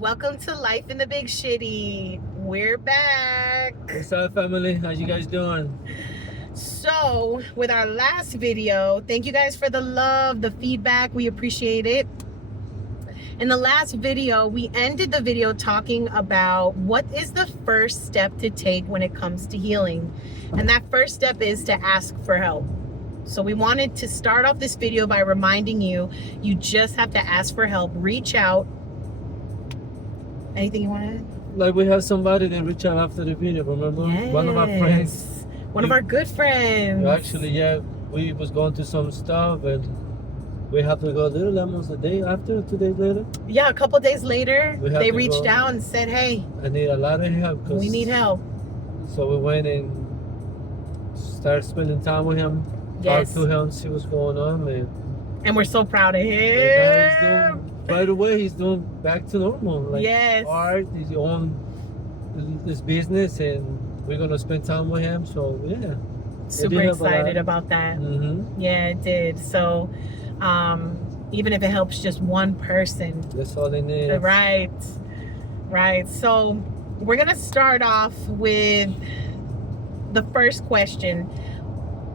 Welcome to Life in the Big Shitty. We're back. What's up, family? How you guys doing? So, with our last video, thank you guys for the love, the feedback. We appreciate it. In the last video, we ended the video talking about what is the first step to take when it comes to healing. And that first step is to ask for help. So we wanted to start off this video by reminding you, you just have to ask for help, reach out. Anything you want to add? Like, we have somebody that reached out after the video, remember? Yes. One of our friends. One of our good friends. Actually, yeah, we was going through some stuff and we have to go a little almost a day after, 2 days later. Yeah, a couple days later, they reached out and said, hey, I need a lot of help. We need help. So we went and started spending time with him, Yes. talked to him, see what's going on, man. And we're so proud of him. And he's doing, by the way, he's doing back to normal. Like, yes. art, he's on his business, and we're going to spend time with him. So, yeah. Super excited about that. Mm-hmm. Yeah, it did. So, even if it helps just one person. That's all they need. Right. Right. So, we're going to start off with the first question.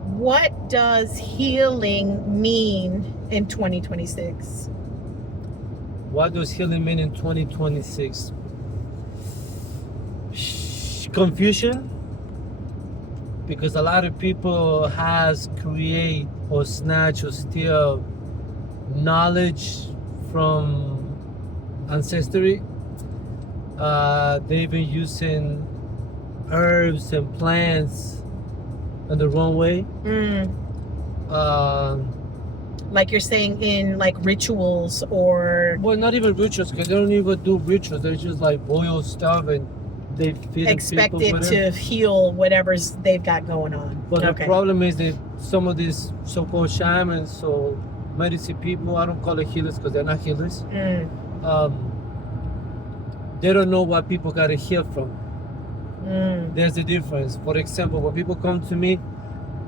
What does healing mean in 2026? What does healing mean in 2026? Confusion, because a lot of people has create or snatch or steal knowledge from ancestry. They've been using herbs and plants in the wrong way. Like you're saying in like rituals or... Well, not even rituals, because they don't even do rituals. They just like boil stuff and they feed expect people it with to heal whatever's they've got going on. But the problem is that some of these so-called shamans or medicine people, I don't call it healers because they're not healers. They don't know what people got to heal from. There's a difference. For example, when people come to me,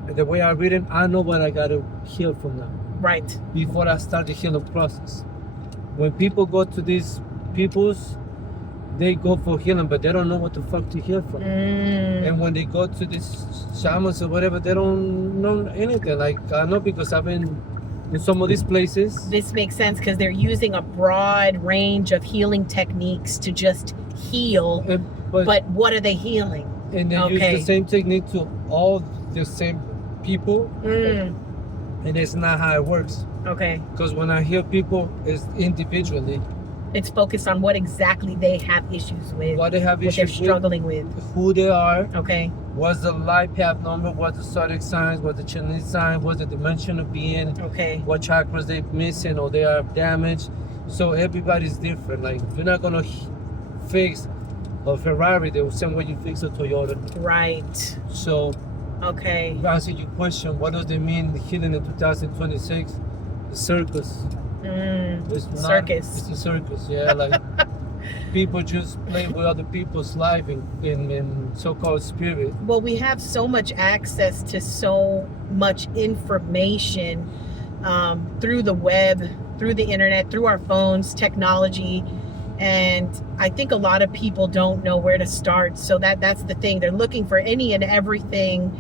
the way I read them, I know what I got to heal from them. Right. Before I start the healing process. When people go to these peoples, they go for healing, but they don't know what the fuck to heal from. And when they go to these shamans or whatever, they don't know anything. Like, I know because I've been in some of these places. This makes sense because they're using a broad range of healing techniques to just heal. But what are they healing? And they use the same technique to all the same people. And it's not how it works. Okay. Because when I heal people, it's individually. It's focused on what exactly they have issues with. What they have issues they're struggling with. Who they are. Okay. What's the life path number? What's the zodiac signs? What's the Chinese sign? What's the dimension of being? Okay. What chakras they're missing or they are damaged. So everybody's different. Like, you're not gonna fix a Ferrari the same way you fix a Toyota. Right. So. Okay. To answer your question, what does it mean healing in 2026? The circus. It's a circus, yeah. Like, people just play with other people's life in so-called spirit. Well, we have so much access to so much information through the web, through the internet, through our phones, technology. And I think a lot of people don't know where to start. So that's the thing. They're looking for any and everything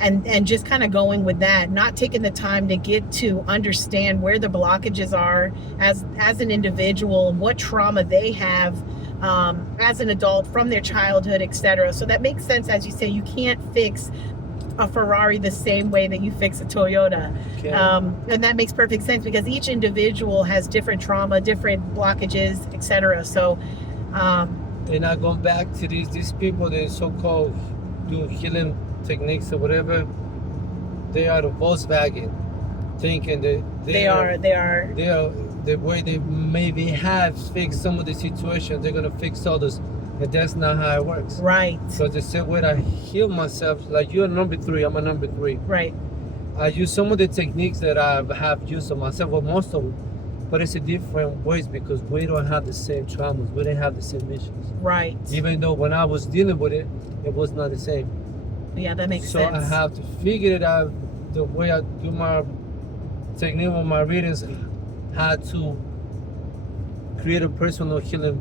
and just kind of going with that, not taking the time to get to understand where the blockages are as an individual, what trauma they have as an adult from their childhood, etc. So that makes sense. As you say, you can't fix a Ferrari the same way that you fix a Toyota. Okay. And that makes perfect sense because each individual has different trauma, different blockages, etc. So and I go back to these people that so-called do healing techniques or whatever. They are the Volkswagen, thinking that they are the way they maybe have fixed some of the situations, they're gonna fix others. And that's not how it works. Right. So the same way I heal myself, like you're number 3, I'm a number 3. Right. I use some of the techniques that I have used on myself, or most of them, but it's a different ways because we don't have the same traumas, we don't have the same issues. Right. Even though when I was dealing with it, it was not the same. Yeah, that makes sense. So I have to figure it out the way I do my technique on my readings, how to create a personal healing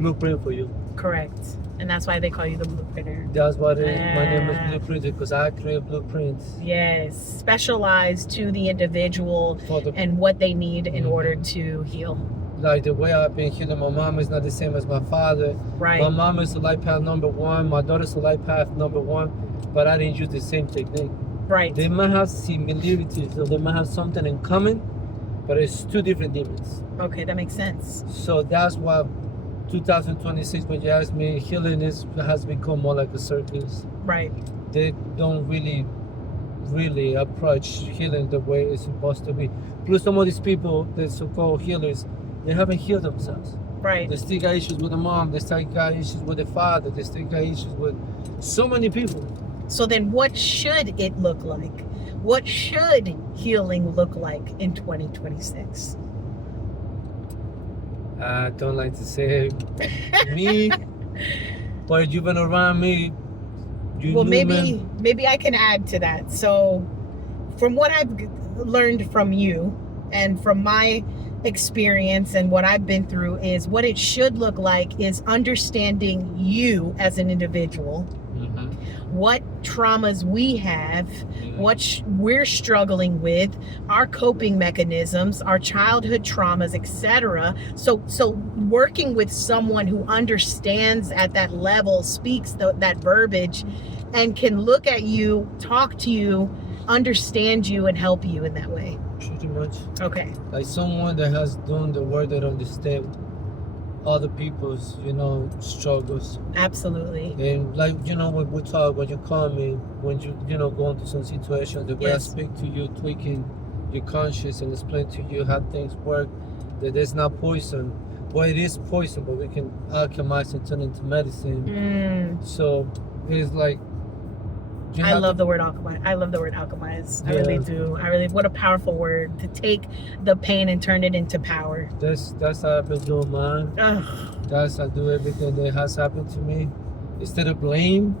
blueprint for you. Correct. And that's why they call you the blueprinter. That's why my name is Blueprint, because I create blueprints. Yes, specialized to the individual and what they need in order to heal. Like the way I've been healing my mom is not the same as my father. Right. My mom is a life path number 1. My daughter's a life path number 1, but I didn't use the same technique. Right. They might have similarities, so they might have something in common, but it's 2 different demons. Okay, that makes sense. So that's why 2026, when you ask me, healing has become more like a circus. Right. They don't really approach healing the way it's supposed to be. Plus, some of these people, the so-called healers, they haven't healed themselves. Right. They still got issues with the mom. They still got issues with the father. They still got issues with so many people. So then what should it look like? What should healing look like in 2026? I don't like to say me, but you've been around me. Well, maybe I can add to that. So from what I've learned from you and from my experience and what I've been through, is what it should look like is understanding you as an individual, what traumas we have, what we're struggling with, our coping mechanisms, our childhood traumas, etc. So working with someone who understands at that level, speaks that verbiage, and can look at you, talk to you, understand you, and help you in that way. Pretty much. Okay. Like someone that has done the work, that understand other people's, struggles. Absolutely. And like, when we talk, when you call me, when you, go into some situation, the way I speak to you, tweaking your conscience and explain to you how things work, that it's not poison. Well, it is poison, but we can alchemize and turn it into medicine. So it's like, I love the word alchemize. I love the word alchemize. I really do. What a powerful word, to take the pain and turn it into power. That's how I've been doing mine. That's how I do everything that has happened to me. Instead of blame,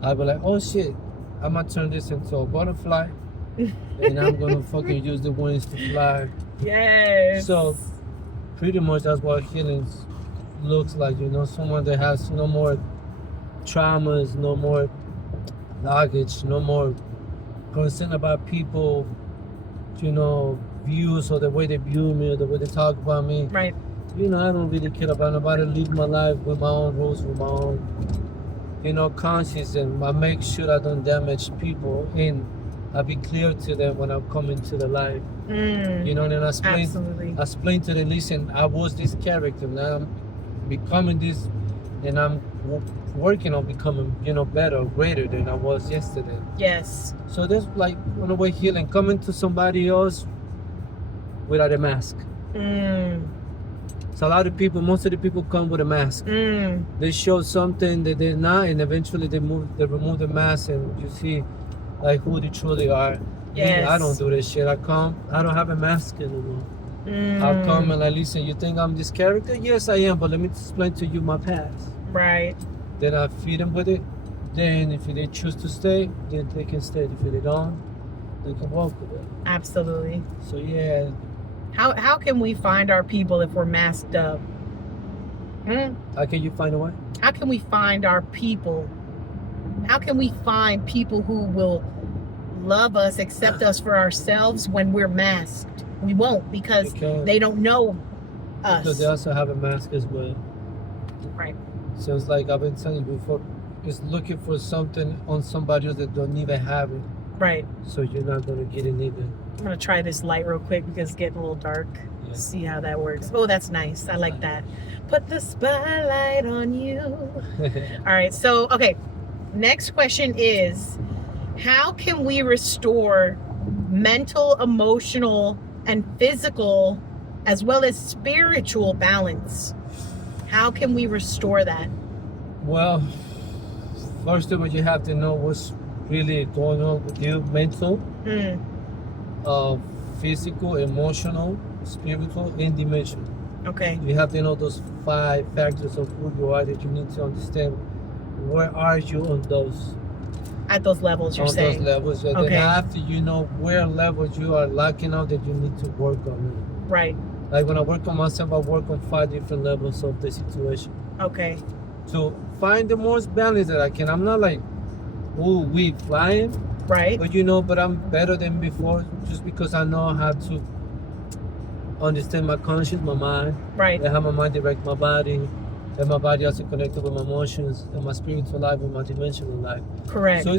I'll be like, oh shit, I'm gonna turn this into a butterfly and I'm gonna fucking use the wings to fly. Yes. So pretty much that's what healing looks like, someone that has no more traumas, no more luggage, no more concern about people, views or the way they view me or the way they talk about me. Right. I don't really care about nobody. Live my life with my own rules, with my own, conscience, and I make sure I don't damage people, and I be clear to them when I'm coming to the life. And I explain to them, listen, I was this character, now I'm becoming this, and I'm working on becoming, better, greater than I was yesterday. Yes. So that's like, in a way, healing, coming to somebody else without a mask. So a lot of people, most of the people come with a mask. They show something that they're not, and eventually they remove the mask, and you see like who they truly are. Yes. I don't do this shit. I don't have a mask anymore. I'll come and like, listen, you think I'm this character? Yes, I am, but let me explain to you my past. Right. Then I feed them with it. Then if they choose to stay, then they can stay. If they don't, they can walk with it. Absolutely. So yeah. How can we find our people if we're masked up? How can you find a way? How can we find our people? How can we find people who will love us, accept us for ourselves when we're masked? We won't, because they don't know us. Because they also have a mask as well. Right. So it's like I've been telling you before, it's looking for something on somebody else that don't even have it. Right. So you're not going to get it either. I'm going to try this light real quick because it's getting a little dark. Yeah. See how that works. Oh, that's nice. I like that. Put the spotlight on you. All right. So, okay. Next question is, how can we restore mental, emotional, and physical, as well as spiritual balance? How can we restore that? Well, first of all, you have to know what's really going on with you, mental, physical, emotional, spiritual, and dimensional. Okay. You have to know those 5 factors of who you are that you need to understand. Where are you on those? At those levels, you're saying? On those levels. Okay. Then after you know where levels you are lacking on, that you need to work on it. Right. Like when I work on myself, I work on 5 different levels of the situation. Okay. To find the most balance that I can. I'm not like, oh, we flying. Right. But but I'm better than before just because I know how to understand my conscience, my mind. Right. And how my mind direct my body. And my body also connected with my emotions and my spiritual life and my dimensional life. Correct. So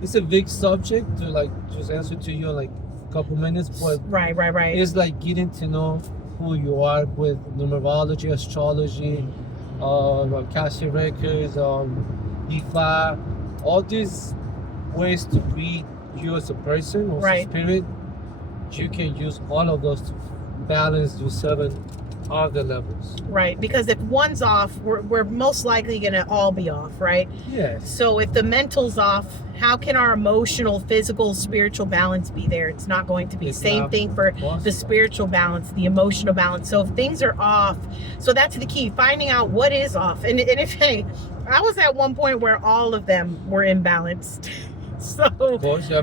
it's a big subject to like just answer to you in like a couple minutes, but right. it's like getting to know who you are with numerology, astrology, Akashic records, Ifa, all these ways to read you as a person or as a spirit. You can use all of those to balance your 7 other levels. Right, because if one's off, we're most likely going to all be off, right? Yes. So if the mental's off, how can our emotional, physical, spiritual balance be there? It's not going to be. Same thing for the spiritual balance, the emotional balance. So if things are off, so that's the key, finding out what is off. And if, hey, I was at one point where all of them were imbalanced. So, of course, yeah,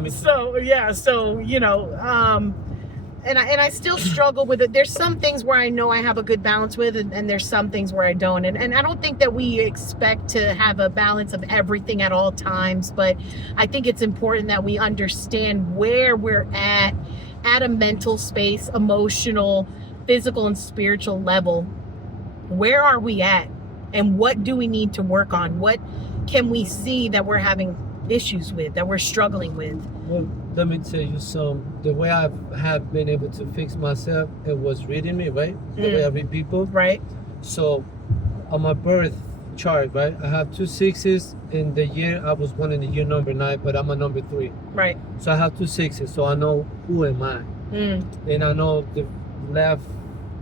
and I still struggle with it. There's some things where I know I have a good balance with, and there's some things where I don't. And I don't think that we expect to have a balance of everything at all times, but I think it's important that we understand where we're at a mental space, emotional, physical, and spiritual level. Where are we at? And what do we need to work on? What can we see that we're having issues with, that we're struggling with? Well, let me tell you the way I have been able to fix myself, it was reading me, right? The way I read people. Right. So on my birth chart, right, I have 2 6s in the year. I was born in the year number 9, but I'm a number 3. Right. So I have 2 6s, so I know who am I. And I know the left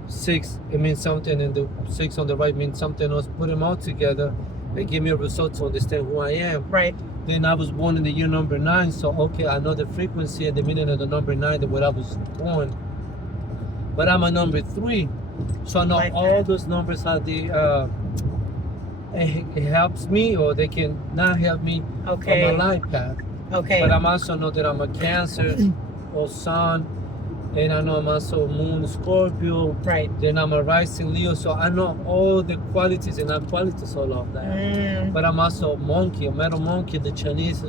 6, it means something, and the 6 on the right means something else. Put them all together, they give me a result to understand who I am. Right. Then I was born in the year number 9, so okay, I know the frequency and the meaning of the number 9 than when I was born. But I'm a number 3, so I know all those numbers how they it helps me, or they can not help me on my life path. Okay. But I'm also know that I'm a Cancer or Sun, and I know I'm also Moon Scorpio. Right. Then I'm a Rising Leo, so I know all the qualities and non-qualities all of that. But I'm also a monkey, a metal monkey, the Chinese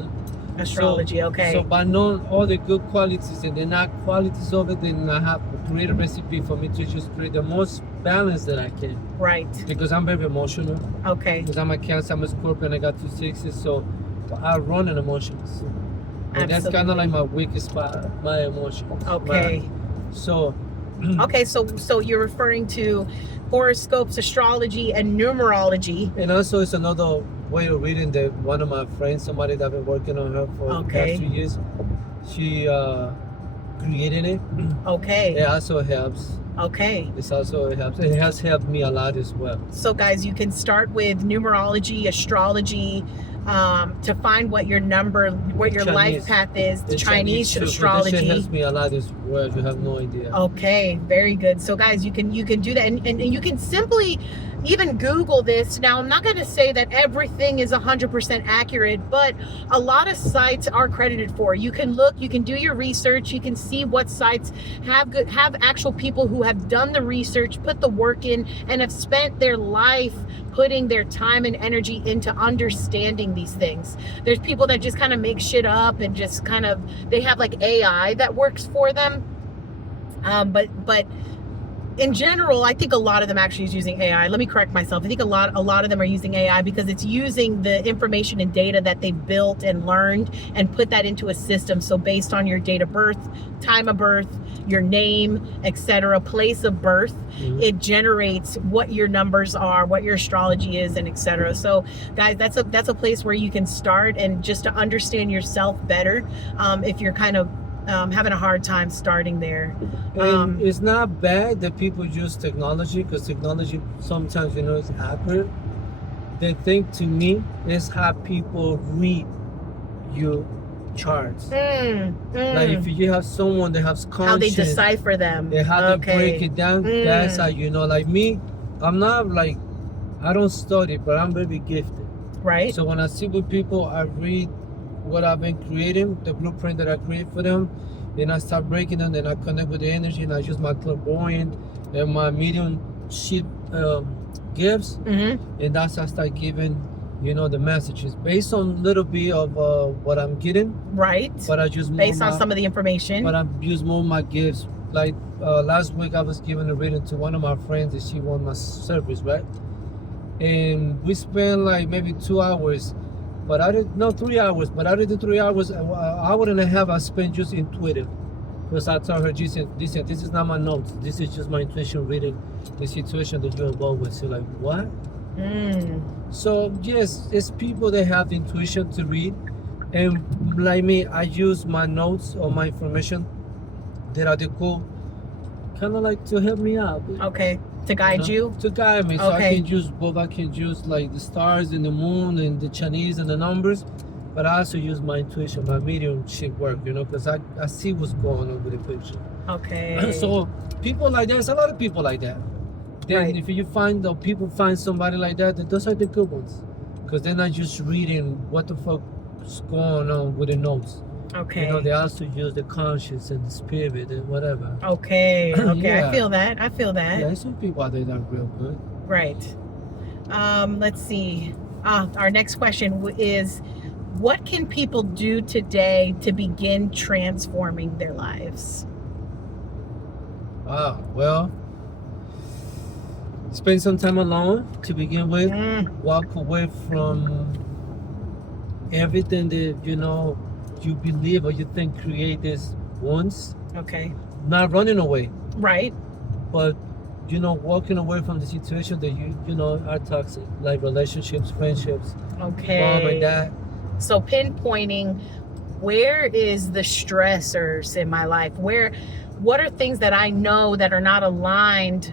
astrology. So by knowing all the good qualities and the not qualities of it, then I have to create a recipe for me to just create the most balance that I can. Right. Because I'm very emotional. Okay. Because I'm a Cancer, I'm a Scorpio, and I got 2 6s, so I run on emotions. And that's kind of like my weakest spot, my emotions. Okay. So you're referring to horoscopes, astrology, and numerology. And also it's another way of reading that one of my friends, somebody that I've been working on her for the past 3 years, she created it. Okay. It also helps. Okay. It helps. It has helped me a lot as well. So guys, you can start with numerology, astrology, to find what your life path is. The Chinese astrology. This helps me a lot as well. You have no idea. Okay, very good. So guys, you can do that, and you can simply even Google this. Now, I'm not going to say that everything is 100% accurate, but a lot of sites are credited for. You can look, you can do your research, you can see what sites have actual people who have done the research, put the work in, and have spent their life putting their time and energy into understanding these things. There's people that just kind of make shit up and just they have like AI that works for them. But in general, I think a lot of them actually is using AI. Let me correct myself. I think a lot of them are using AI because it's using the information and data that they built and learned and put that into a system. So based on your date of birth, time of birth, your name, etc., place of birth, it generates what your numbers are, what your astrology is, and etc. So guys, that's a place where you can start, and just to understand yourself better, if you're kind of having a hard time starting there. It's not bad that people use technology, because technology sometimes is accurate. The thing to me is how people read your charts. Like if you have someone that has conscience, how they decipher them, and how they break it down, that's how you know. Like me, I'm not like, I don't study, but I'm very gifted. Right. So when I see with people, I read what I've been creating, the blueprint that I create for them, then I start breaking them, then I connect with the energy, and I use my clairvoyant and my medium ship gives, Mm-hmm. and that's I start giving, the messages based on a little bit of what I'm getting. Right. But I just based on some of the information. But I use more of my gifts. Like last week, I was giving a reading to one of my friends, and she won my service, right? And we spent like maybe 2 hours, but I didn't. No, 3 hours. But out of the 3 hours, an hour and a half I spent just intuitive. Because I told her, this is not my notes. This is just my intuition reading the situation that you're involved with. So like, what? So yes, it's people that have the intuition to read. And like me, I use my notes or my information that are cool, kind of like to help me out. Okay, to guide you? To guide me. So Okay. I can use both. I can use like the stars and the moon and the Chinese and the numbers. But I also use my intuition, my mediumship work, because I see what's going on with the picture. Okay. So people like that, there's a lot of people like that. Then Right. if you find, or people find somebody like that, then those are the good ones. Because they're not just reading what the fuck's going on with the notes. Okay. They also use the conscience and the spirit and whatever. Okay. Okay. Yeah. I feel that. Yeah, there's some people out there that are real good. Right. Let's see. Our next question is, what can people do today to begin transforming their lives? Well, spend some time alone to begin with. Walk away from everything that you believe or you think create these wounds. Okay. Not running away, Right. but walking away from the situation that you are toxic, like relationships, friendships, Okay. mom and dad. So pinpointing, where is the stressors in my life? What are things that I know that are not aligned,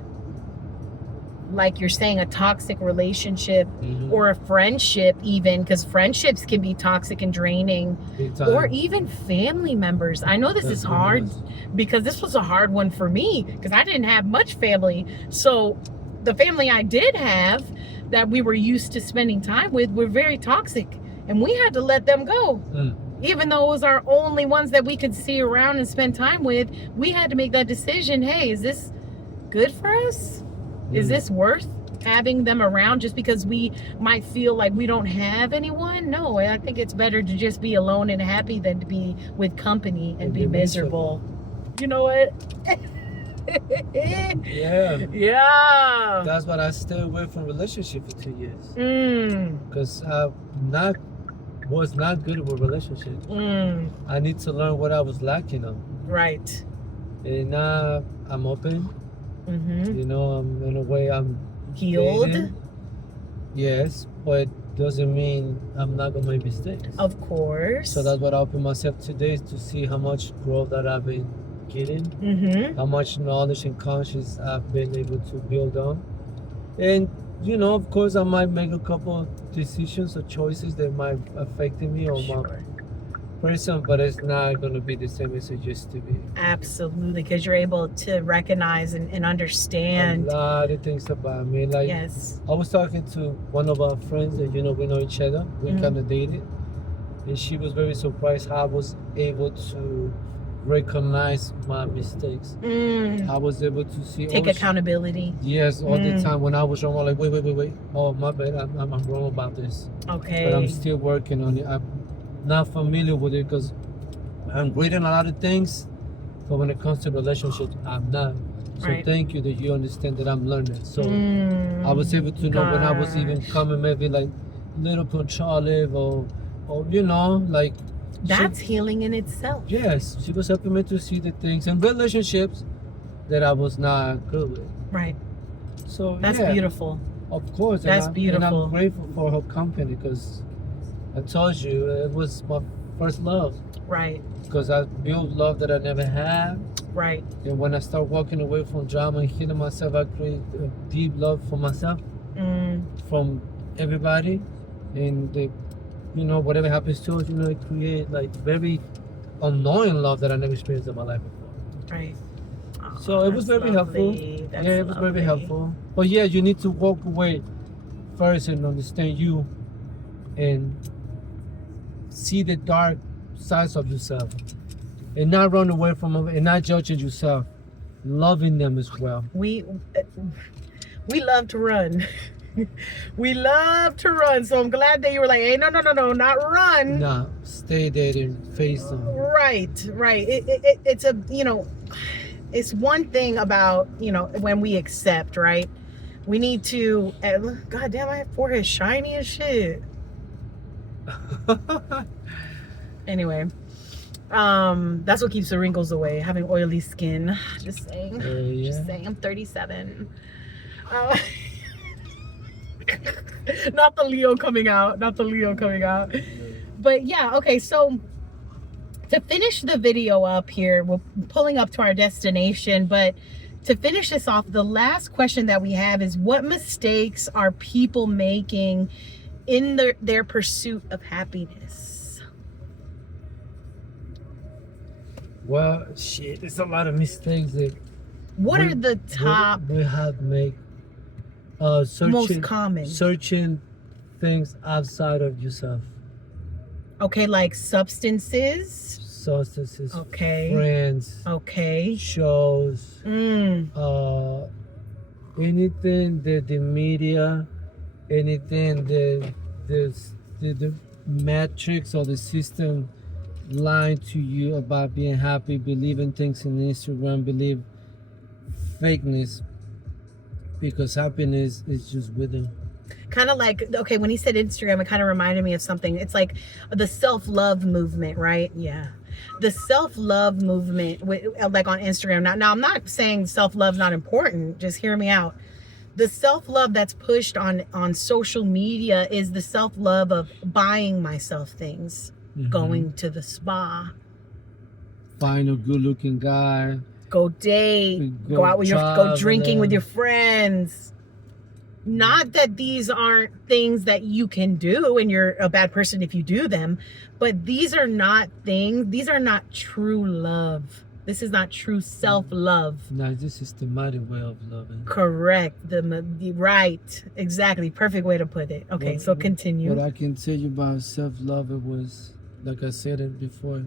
like you're saying, a toxic relationship or a friendship even, because friendships can be toxic and draining, Big time. or even family members. I know this is hard because this was a hard one for me because I didn't have much family. So the family I did have that we were used to spending time with were very toxic, and we had to let them go. Even though it was our only ones that we could see around and spend time with, we had to make that decision. Hey, is this good for us? Is this worth having them around just because we might feel like we don't have anyone? No, I think it's better to just be alone and happy than to be with company and be miserable. You know what? Yeah. Yeah. That's why I stay away from relationship for 2 years. Because I was not good with relationships. I need to learn what I was lacking on. Right. And now I'm open. I'm in a way I'm Healed. dating. Yes, but doesn't mean I'm not gonna make mistakes. Of course. So that's what I open myself today, to see how much growth that I've been getting, how much knowledge and conscience I've been able to build on. And of course I might make a couple decisions or choices that might affect me or my person, but it's not going to be the same as it used to be. Absolutely, because you're able to recognize and understand a lot of things about me. Like, yes. I was talking to one of our friends that we know each other. We kind of dated, and she was very surprised how I was able to recognize my mistakes. I was able to see, take accountability. Yes, all the time. When I was wrong, I'm like, wait, oh my bad, I'm wrong about this. Okay. But I'm still working on it. I'm not familiar with it because I'm reading a lot of things, but when it comes to relationships, I'm not. So thank you that you understand that I'm learning. So I was able to know when I was even coming, maybe like little controlling or like. That's healing in itself. Yes, she was helping me to see the things in relationships that I was not good with. Right. So that's beautiful. Of course. That's beautiful. And I'm grateful for her company because I told you it was my first love. Right. Because I built love that I never had. Right. And when I start walking away from drama and healing myself, I create a deep love for myself from everybody. And they, whatever happens to us, it create like very annoying love that I never experienced in my life before. Right. Oh, so it was very helpful. It was very helpful. But yeah, you need to walk away first and understand you and see the dark sides of yourself and not run away from it and not judging yourself loving them as well. We love to run. We love to run. So I'm glad that you were like, hey, no, not run. Nah, stay there and face them. Right. It's a, it's one thing about, when we accept, right? We need to, God damn, my forehead shiny as shit. Anyway, that's what keeps the wrinkles away, having oily skin. Just saying. Yeah. Just saying. I'm 37. Not the Leo coming out. But yeah, okay, so to finish the video up here, we're pulling up to our destination, but to finish this off, the last question that we have is, what mistakes are people making in their pursuit of happiness? Well, shit, there's a lot of mistakes that What are the top we have made. most common? Searching things outside of yourself. Okay, like substances. Okay. Friends. Okay. Shows. Anything that the media, anything that the metrics or the system lying to you about being happy, believing things in Instagram, believe fakeness, because happiness is just within. Kind of like, okay, when he said Instagram, it kind of reminded me of something. It's like the self-love movement, right? Yeah. The self-love movement, like on Instagram. Now I'm not saying self-love's not important. Just hear me out. The self-love that's pushed on social media is the self-love of buying myself things, going to the spa, find a good-looking guy, go date, go out with go drinking with your friends. Not that these aren't things that you can do and you're a bad person if you do them, but these are not true love. This is not true self-love. No, this is the mighty way of loving. Correct. Right. Exactly. Perfect way to put it. Okay, so continue. What I can tell you about self-love, it was, like I said it before,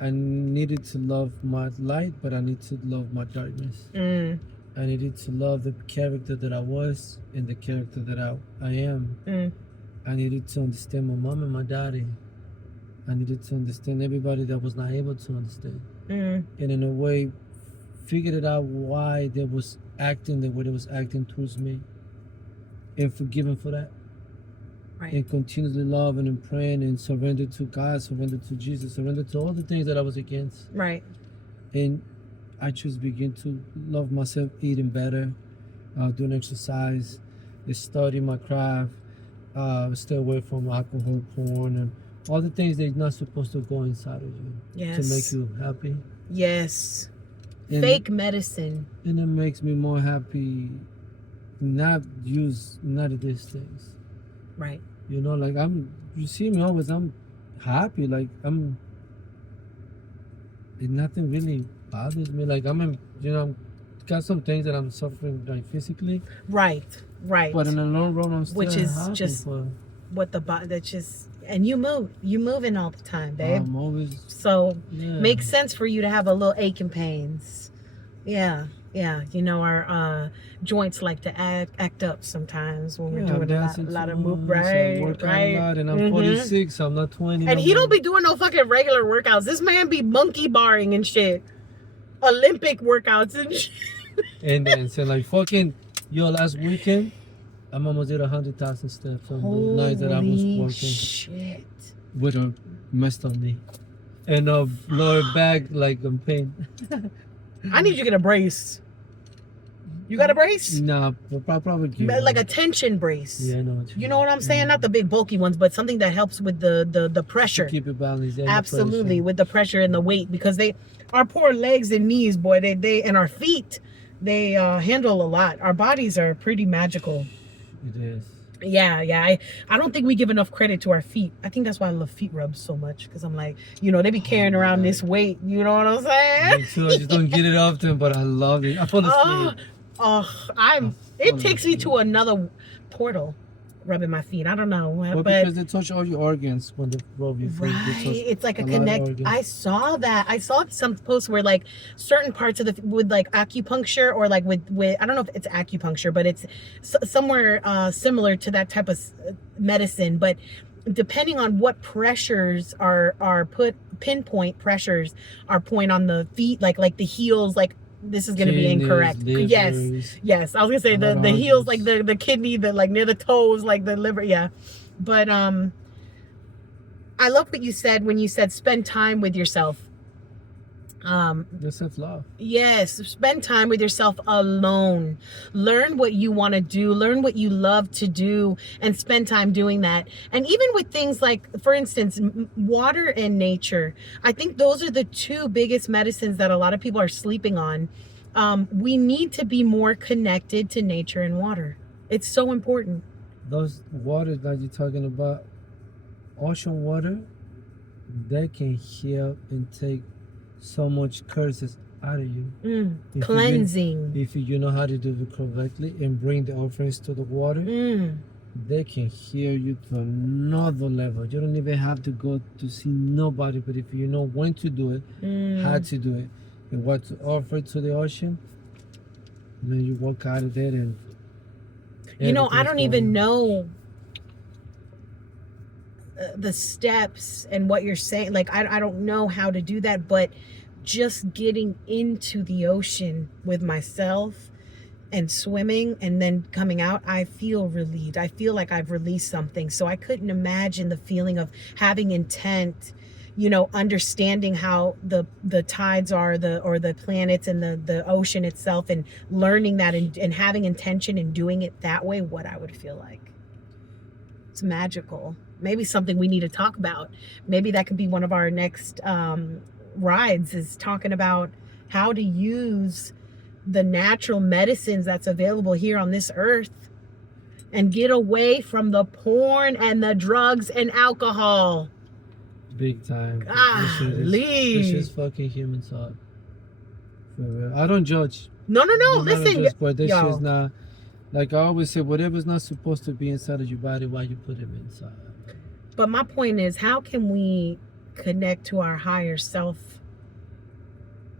I needed to love my light, but I need to love my darkness. I needed to love the character that I was and the character that I am. I needed to understand my mom and my daddy. I needed to understand everybody that was not able to understand. And in a way, figured it out why they was acting the way they was acting towards me. And forgive them for that. Right. And continuously loving and praying and surrender to God, surrender to Jesus, surrender to all the things that I was against. Right. And I just begin to love myself, eating better, doing exercise, studying my craft, stay away from alcohol, porn, and all the things that are not supposed to go inside of you. Yes. To make you happy. Yes. And fake medicine. And it makes me more happy not use none of these things. Right. You know, like you see me always, I'm happy, like nothing really bothers me. Like I'm got some things that I'm suffering like physically. Right. But in the long run, I'm still which is happy just for what that's just, and you moving all the time, babe. I'm always, so makes sense for you to have a little ache and pains. Yeah. Our joints like to act up sometimes when we're doing a lot of move. Right. A lot, and I'm 46, so I'm not 20. And he don't be doing no fucking regular workouts. This man be monkey barring and shit, Olympic workouts and shit. And then so like fucking last weekend, I'm almost did 100,000 steps on the night that I was working. Shit. With a messed up knee and a lower back like in pain. I need you to get a brace. You got a brace? Nah, probably like a tension brace. Yeah, I know. You know what I'm saying? Not the big bulky ones, but something that helps with the pressure. To keep it balanced. Yeah, absolutely, with the pressure and the weight, because our poor legs and knees, boy, they and our feet, they handle a lot. Our bodies are pretty magical. It is. Yeah. I don't think we give enough credit to our feet. I think that's why I love feet rubs so much, because I'm like, they be carrying around this weight. You know what I'm saying? Me too. I just don't get it often, but I love it. I fall asleep. It takes me to another portal. rubbing my feet. I don't know, Well, but because they touch all your organs when they rub your feet. They touch right, it's like a lot of connect. organs. I saw that. I saw some posts where like certain parts of the with like acupuncture or like with I don't know if it's acupuncture, but it's somewhere similar to that type of medicine. But depending on what pressures are put, pinpoint pressures are point on the feet, like the heels, like this is going to be incorrect. Livers, Yes, I was gonna say the heels, like the kidney, the like near the toes, like the liver. Yeah, but I love what you said when you said spend time with yourself. self-love. Yes, spend time with yourself alone. Learn what you want to do, learn what you love to do, and spend time doing that. And even with things like, for instance, water and nature, I think those are the two biggest medicines that a lot of people are sleeping on. We need to be more connected to nature and water. It's so important. Those waters that you're talking about, ocean water, they can heal and take so much curses out of you. Cleansing. If you know how to do it correctly and bring the offerings to the water, they can heal you to another level. You don't even have to go to see nobody, but if you know when to do it, how to do it, and what to offer to the ocean, then you walk out of there and I don't even know the steps and what you're saying. Like, I don't know how to do that, but just getting into the ocean with myself and swimming and then coming out, I feel relieved. I feel like I've released something. So I couldn't imagine the feeling of having intent, understanding how the tides are, or the planets and the ocean itself, and learning that and having intention and doing it that way, what I would feel like. It's magical. Maybe something we need to talk about. Maybe that could be one of our next rides, is talking about how to use the natural medicines that's available here on this earth and get away from the porn and the drugs and alcohol. Big time. Golly. This is fucking human thought. For real. I don't judge. No. Listen, but this is not, like I always say, whatever's not supposed to be inside of your body, why you put it inside? But my point is, how can we connect to our higher self,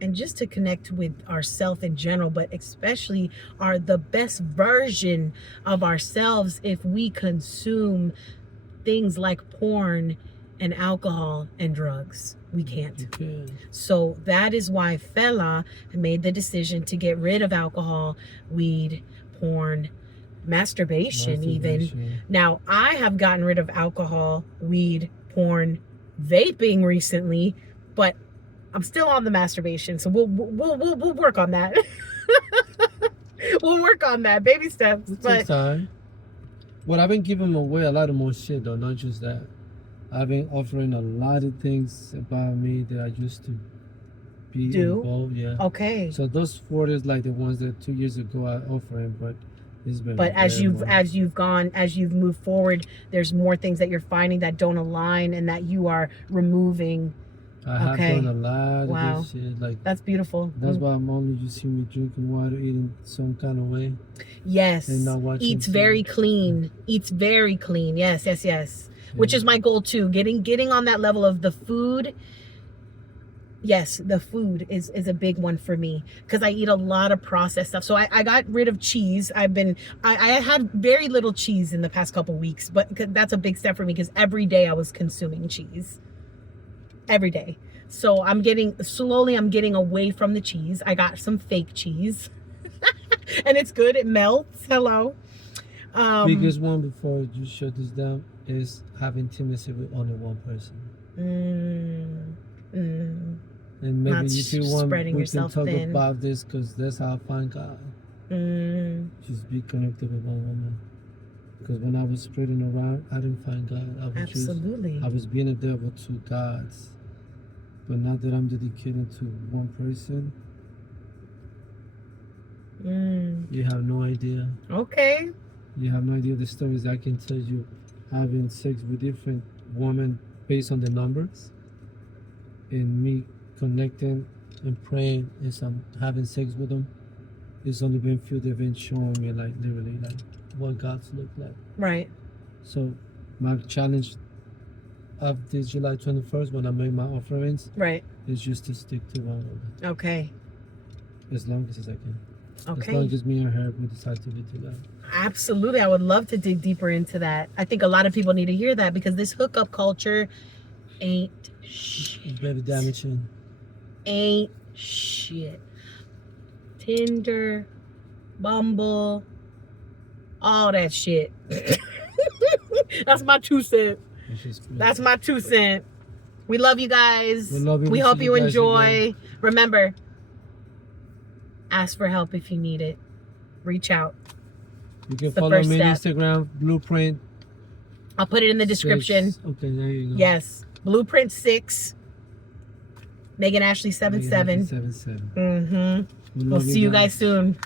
and just to connect with ourself in general, but especially the best version of ourselves, if we consume things like porn and alcohol and drugs? We can't. Okay. So that is why Fela made the decision to get rid of alcohol, weed, porn, masturbation even. Now, I have gotten rid of alcohol, weed, porn, vaping recently, but I'm still on the masturbation. So we'll work on that. We'll work on that, baby steps. It takes time. Well, I've been giving away a lot of more shit though, not just that. I've been offering a lot of things about me that I used to be involved. Yeah. Okay. So those 4 is like the ones that 2 years ago I offered, but it's been. But as you've moved forward, there's more things that you're finding that don't align and that you are removing. I have done a lot of this shit. Like, that's beautiful. That's why I'm only, you see me drinking water, eating some kind of way. Yes. And not watching Eats very clean. Eats very clean. Yes. Yeah. Which is my goal too. Getting on that level of the food. Yes, the food is a big one for me, because I eat a lot of processed stuff. So I got rid of cheese. I had very little cheese in the past couple weeks, but that's a big step for me, because every day I was consuming cheese. Every day. So I'm getting away from the cheese. I got some fake cheese. And it's good. It melts. Hello. Biggest one before you shut this down is have intimacy with only one person. And maybe if you want, we can talk about this, because that's how I find God. Just be connected with one woman. Because when I was spreading around, I didn't find God. I was being a devil to gods. But now that I'm dedicated to one person, you have no idea. Okay. You have no idea the stories I can tell you, having sex with different women based on the numbers, and me connecting and praying as I'm having sex with them. It's only been few they've been showing me, like, literally, like what God's look like. Right. So my challenge of this July 21st, when I make my offerings, Right. is just to stick to one of it. Okay. As long as I can. Okay. As long as me and her we decide to do that. Absolutely. I would love to dig deeper into that. I think a lot of people need to hear that because this hookup culture ain't shit. It's very damaging. Ain't shit. Tinder, Bumble, all that shit. That's my 2 cents. That's my 2 cents. We love you guys. We love you. We hope you enjoy. Again. Remember, ask for help if you need it. Reach out. You can follow me on Instagram, Blueprint. I'll put it in the description. 6. Okay, there you go. Yes. Blueprint 6. Megan Ashley 77. 77. We'll see you guys soon.